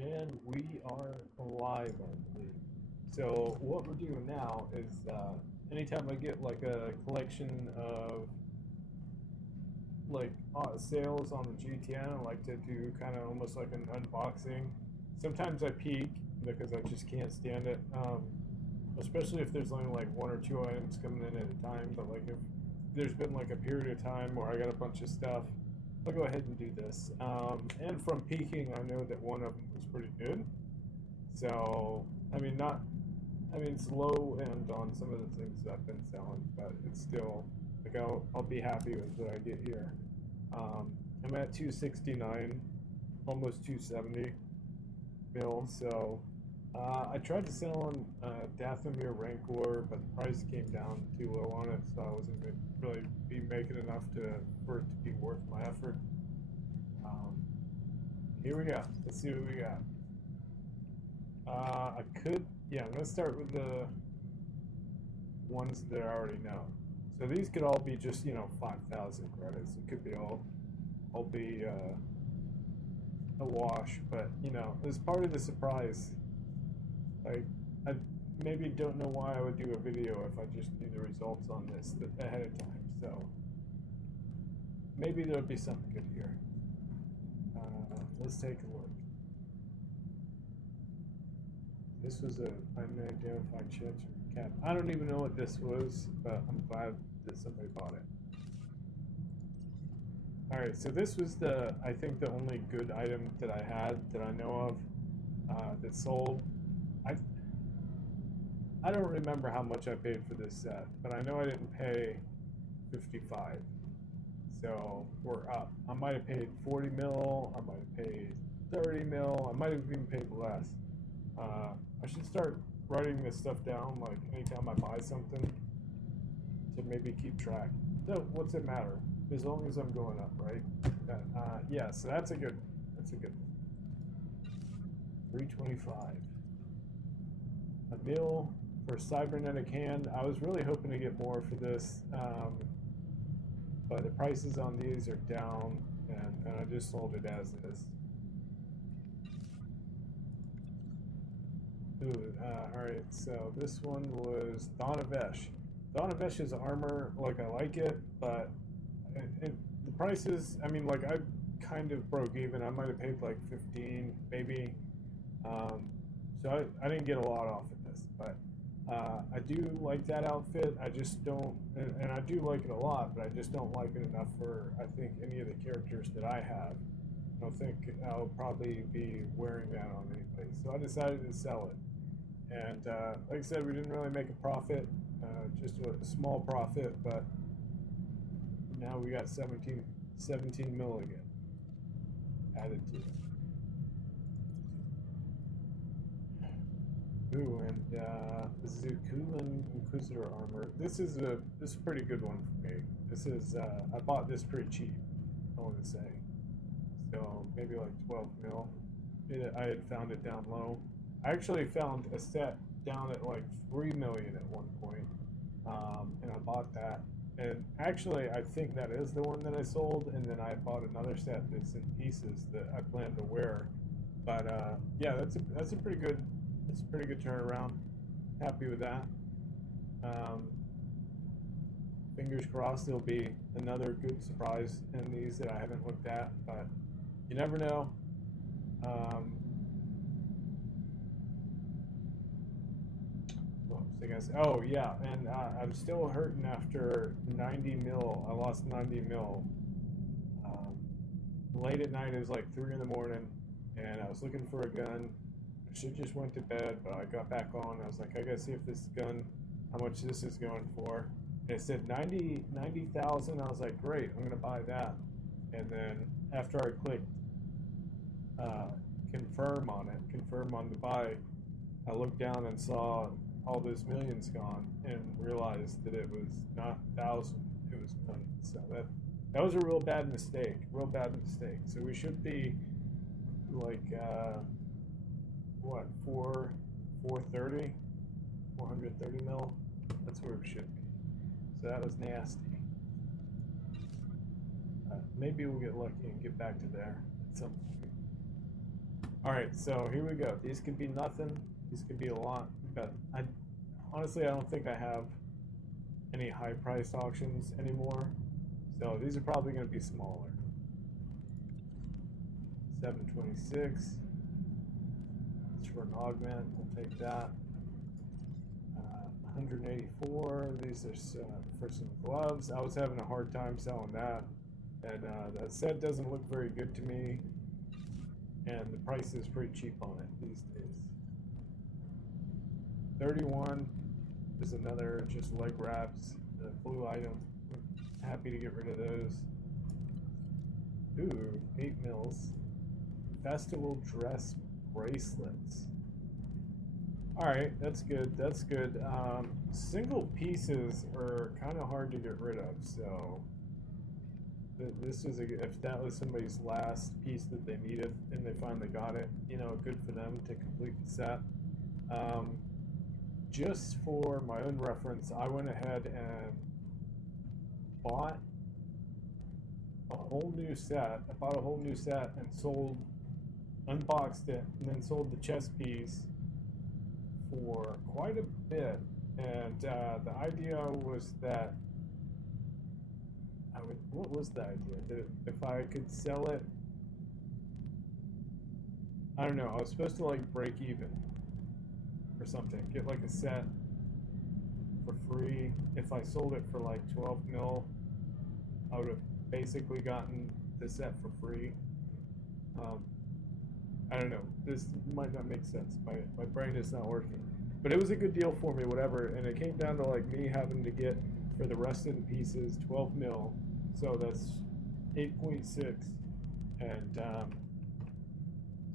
And we are live, I believe. So what we're doing now is anytime I get like a collection of like sales on the GTN, I like to do kind of almost like an unboxing. Sometimes I peek because I just can't stand it, especially if there's only like one or two items coming in at a time. But like if there's been like a period of time where I got a bunch of stuff, I'll go ahead and do this. And from peeking, I know that one of them was pretty good. So, I mean, not, I mean, it's low end on some of the things I've been selling, but it's still, like, I'll be happy with what I get here. I'm at 269, almost 270 mil, so I tried to sell on Dathomir Rancor, but the price came down too low on it, so I wasn't going to really be making enough for it to be worth my effort. Here we go. Let's see what we got. Yeah, I'm going to start with the ones that I already know. So these could all be just, 5,000 credits. It could be all be a wash, but, it's part of the surprise. Like, I maybe don't know why I would do a video if I just knew the results on this ahead of time, so maybe there'll be something good here. Let's take a look. This was a unidentified chance cap. I don't even know what this was, but I'm glad that somebody bought it. Alright, so this was I think the only good item that I had that I know of that sold. I don't remember how much I paid for this set, but I know I didn't pay 55. So we're up. I might have paid 40 mil, I might have paid 30 mil, I might have even paid less. I should start writing this stuff down, like anytime I buy something, to maybe keep track. So what's it matter? As long as I'm going up, right? Yeah, so that's a good one. 325. A mil for cybernetic hand. I was really hoping to get more for this, but the prices on these are down, and I just sold it as is. Ooh, alright, so this one was Donavesh. Donavesh's armor, like, I like it, but the prices, I mean, like, I kind of broke even. I might have paid like 15, maybe. So I didn't get a lot off of this, but I do like that outfit. I just don't, and I do like it a lot, but I just don't like it enough for, I think, any of the characters that I have. I don't think I'll probably be wearing that on anybody. So I decided to sell it. And like I said, we didn't really make a profit, just a small profit, but now we got 17 mil again added to it. Ooh, and Zukulan Inquisitor armor. This is a pretty good one for me. This is I bought this pretty cheap, I want to say. So maybe like 12 mil. I had found it down low. I actually found a set down at like 3 million at one point, and I bought that. And actually, I think that is the one that I sold, and then I bought another set that's in pieces that I plan to wear. But yeah, that's a pretty good turnaround. Happy with that. Fingers crossed there'll be another good surprise in these that I haven't looked at, but you never know. Oh yeah, and I'm still hurting after 90 mil. I lost 90 mil. Late at night, it was like 3 in the morning, and I was looking for a gun. I should just went to bed, but I got back on. I was like, I gotta see if this gun, how much this is going for. And it said 90,000. I was like, great, I'm gonna buy that. And then after I clicked confirm on the buy, I looked down and saw all those millions gone, and realized that it was not 1,000, it was millions. So that was a real bad mistake. So we should be like what, 430 mil. That's where we should be. So that was nasty. Maybe we'll get lucky and get back to there at some point. Alright, so here we go. These could be nothing. These could be a lot. But honestly, I don't think I have any high price auctions anymore. So these are probably going to be smaller. 726. It's for an augment. We'll take that. 184. These are for some gloves. I was having a hard time selling that. And that set doesn't look very good to me. And the price is pretty cheap on it these days. 31 is another just leg wraps, the blue item. Happy to get rid of those. Ooh, 8 mils. Festival dress bracelets. Alright, that's good, that's good. Single pieces are kind of hard to get rid of, so this was if that was somebody's last piece that they needed and they finally got it, you know, good for them to complete the set. Just for my own reference, I went ahead and bought a whole new set. I bought a whole new set and unboxed it, and then sold the chest piece for quite a bit. And the idea was that what was the idea? That if I could sell it, I don't know, I was supposed to like break even or something, get like a set for free. If I sold it for like 12 mil, I would have basically gotten the set for free. I don't know, this might not make sense, my brain is not working, but it was a good deal for me, whatever. And it came down to like me having to get for the rest of the pieces 12 mil, so that's 8.6, and so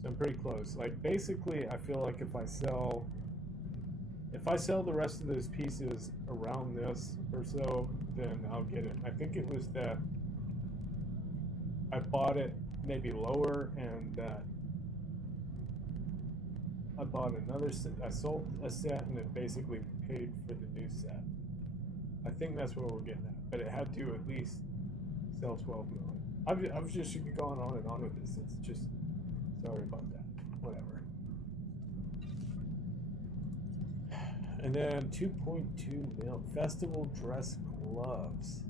I'm pretty close. Like basically I feel like if I sell the rest of those pieces around this or so, then I'll get it. I think it was that I bought it maybe lower, and I bought another set, I sold a set, and it basically paid for the new set. I think that's what we're getting at, but it had to at least sell 12 million. I've just gone on and on with this. It's just, sorry about that. Whatever. And then 2.2 mil festival dress gloves.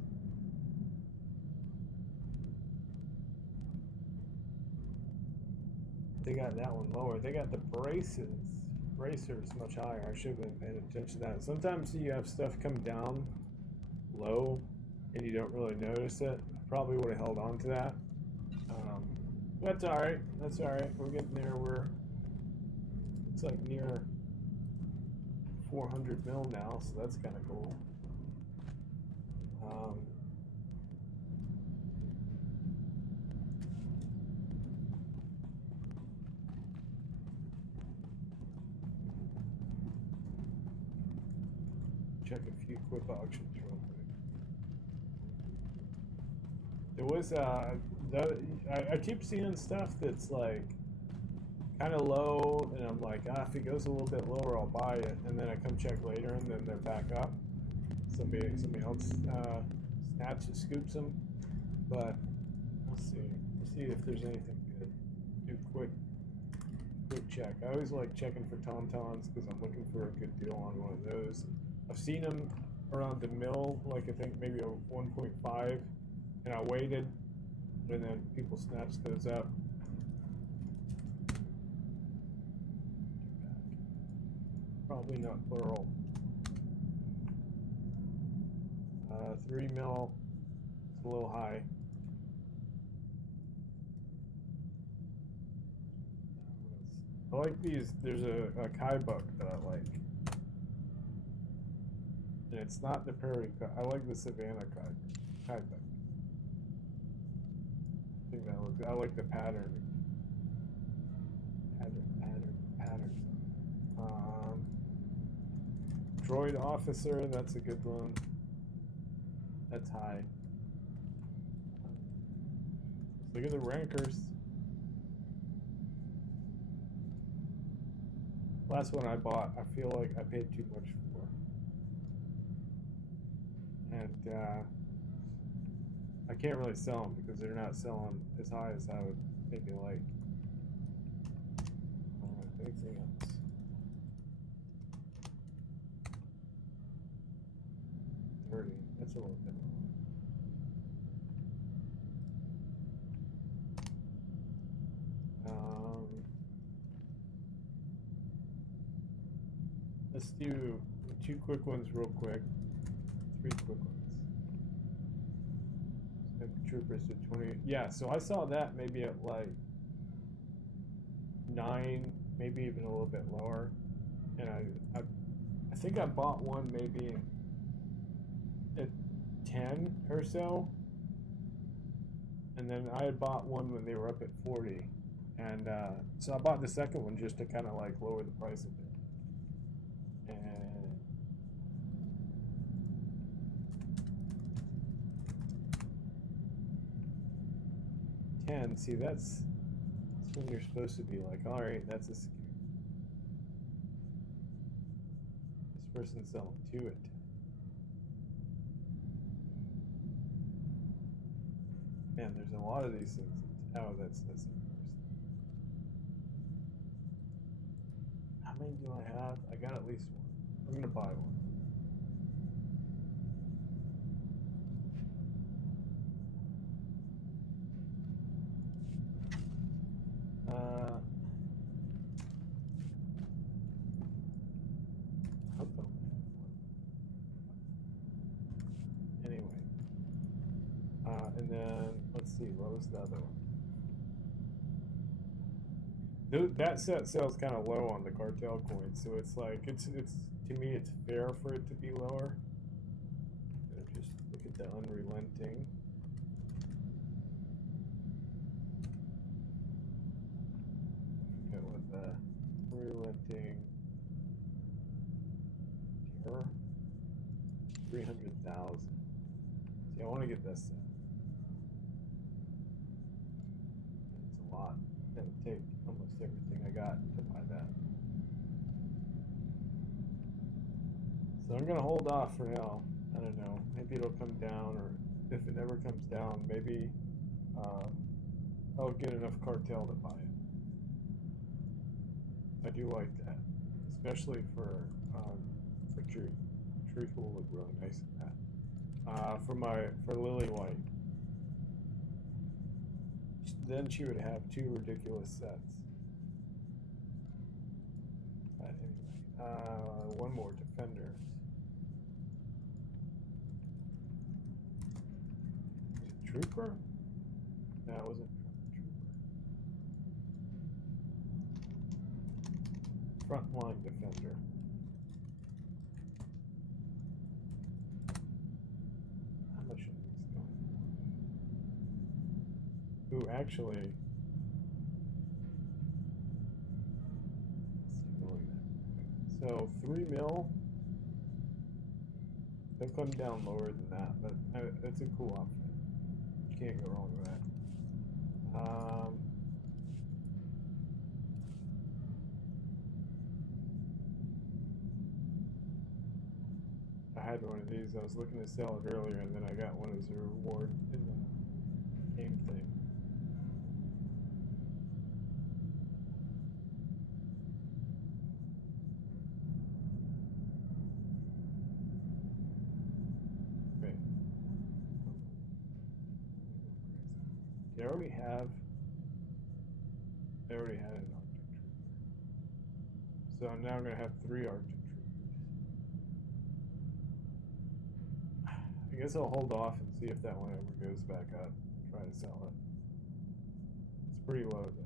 They got that one lower. They got the bracers much higher. I should have been paying attention to that. Sometimes you have stuff come down low and you don't really notice it. I probably would have held on to that. That's alright. That's alright. We're getting there. It's like near 400 mil now, so that's kind of cool. Check a few quick auctions real quick. There was I keep seeing stuff that's like kind of low, and I'm like, if it goes a little bit lower, I'll buy it, and then I come check later, and then they're back up. Somebody else scoops them, but we'll see. We'll see if there's anything good. Do quick check. I always like checking for tauntauns because I'm looking for a good deal on one of those. I've seen them around the mill, like I think maybe a 1.5, and I waited, and then people snatched those up. Probably not plural. 3 mil, it's a little high. I like these. There's a Kai buck that I like. And it's not the prairie Kai. I like the Savannah Kai buck. I think that looks, I like the pattern. Pattern. Droid officer, that's a good one. That's high. Look at the rankers. Last one I bought, I feel like I paid too much for. And I can't really sell them because they're not selling as high as I would maybe like. That's a little bit lower. Let's do 2 quick ones real quick. 3 quick ones. Troopers at 20. Yeah, so I saw that maybe at like 9, maybe even a little bit lower. And I think I bought one maybe at 10 or so. And then I had bought one when they were up at 40. And so I bought the second one just to kind of like lower the price a bit. And see, that's when you're supposed to be like, all right, that's a security. This person's selling 2 at 10. Man, there's a lot of these things. Oh, that's the same person. How many do I have? I got at least 1. I'm gonna buy one. I hope I only have 1. Anyway. And then, let's see, what was the other one? That set sells kind of low on the cartel coins, so it's like, it's to me, it's fair for it to be lower. Just look at the unrelenting. I forget what the unrelenting terror. 300,000. See, I want to get this set. It's a lot. That would take almost everything I got to buy that. So I'm gonna hold off for now. I don't know. Maybe it'll come down, or if it never comes down, maybe I'll get enough cartel to buy it. I do like that, especially for tree. Tree will look really nice in that. For Lily White. Then she would have 2 ridiculous sets. But anyway, one more Defenders. Was it Trooper? No, it wasn't Trooper. Frontline Defender. How much are these going for? Ooh, actually. So 3 mil. They'll come down lower than that, but that's a cool outfit. You can't go wrong with that. I had one of these. I was looking to sell it earlier, and then I got one as a reward in the game thing. I already had an Arctic Trooper. So I'm now going to have 3 Arctic Troopers. I guess I'll hold off and see if that one ever goes back up. Try to sell it. It's pretty low though.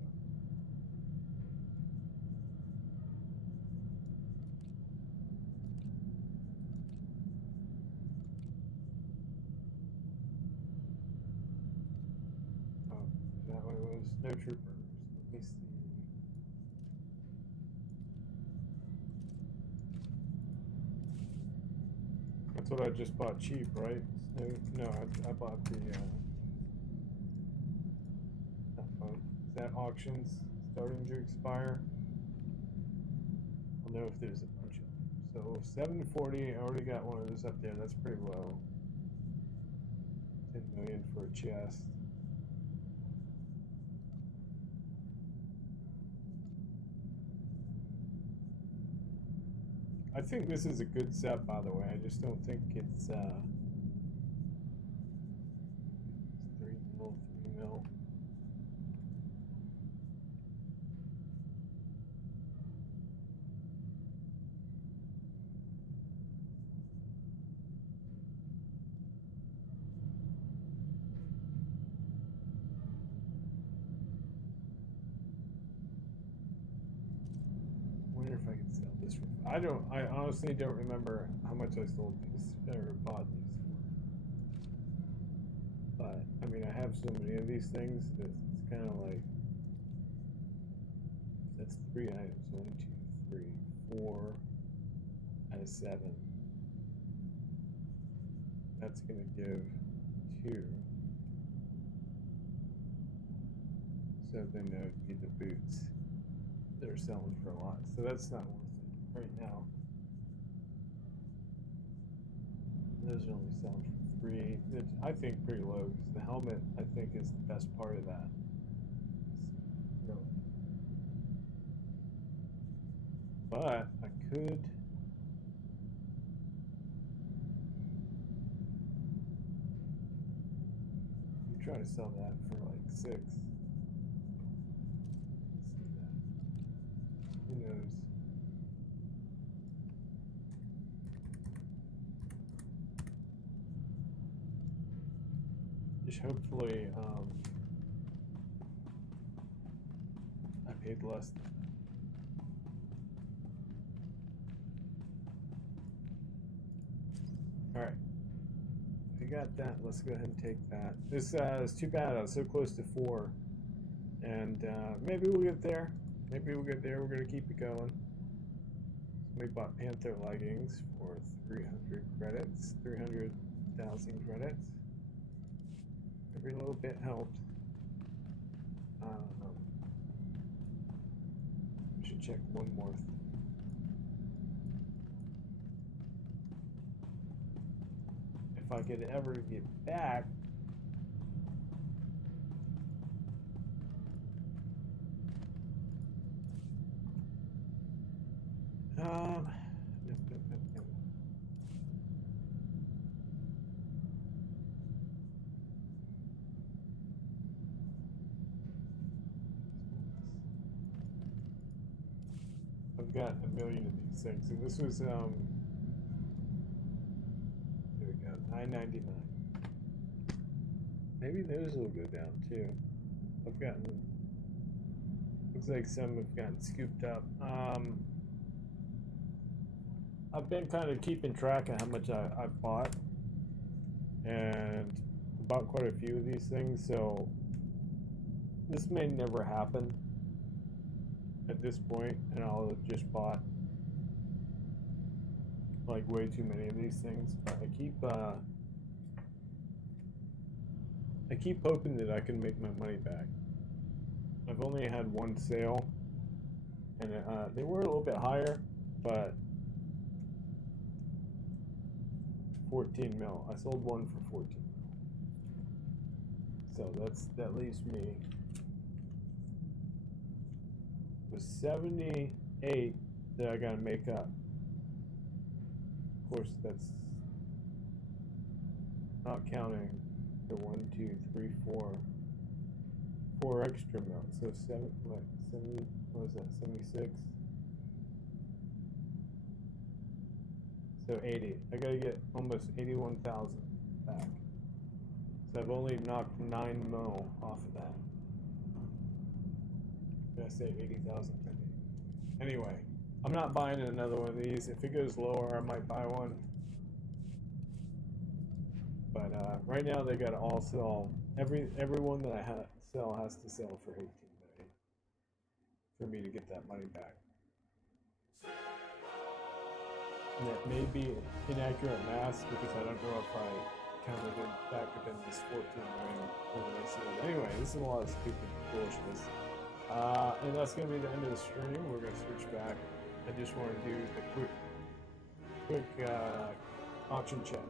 That one was no troopers. Let me see. That's what I just bought cheap, right? No, I bought the that one. Is that auctions starting to expire? I'll know if there's a bunch of them. So 740, I already got one of those up there. That's pretty low. 10 million for a chest. I think this is a good set, by the way. I just don't think it's sell this for. I honestly don't remember how much I sold these or bought these for. But I mean, I have so many of these things that it's kind of like that's 3 items. 1, 2, 3, 4 out of 7. That's gonna give 2. So then that would be the boots. They're selling for a lot, so that's not worth it right now. Those are only selling for 3. It's, I think, pretty low because the helmet I think is the best part of that. Really. But I could. Try to sell that for like 6. Who knows? Just hopefully I paid less. All right. I got that. Let's go ahead and take that. This is too bad. I was so close to 4, and maybe we'll get there. Maybe we'll get there. We're gonna keep it going. We bought Panther leggings for 300 credits, 300,000 credits. Every little bit helped. We should check one more thing. If I could ever get back. Nope. I've got a million of these things, and this was here we go, $9.99. Maybe those will go down too. I've gotten. Looks like some have gotten scooped up. I've been kind of keeping track of how much I've bought, and bought quite a few of these things, so this may never happen at this point, and I'll have just bought like way too many of these things. But I keep hoping that I can make my money back. I've only had one sale, and they were a little bit higher, but 14 mil. I sold one for 14 mil. So that leaves me with 78 that I gotta make up. Of course, that's not counting the 1, 2, 3, 4 extra mil. So 70. What was that? 76. So 80. I gotta get almost 81,000 back. So I've only knocked 9 mil off of that. Did I say 80,000? Anyway, I'm not buying another one of these. If it goes lower, I might buy one. But right now they gotta all sell. Everyone that I sell has to sell for 18 million for me to get that money back. And that may be inaccurate math because I don't know if I counted in, factored in this 14 million over this. Anyway, this is a lot of stupid foolishness. And that's going to be the end of the stream. We're going to switch back. I just want to do the quick auction check.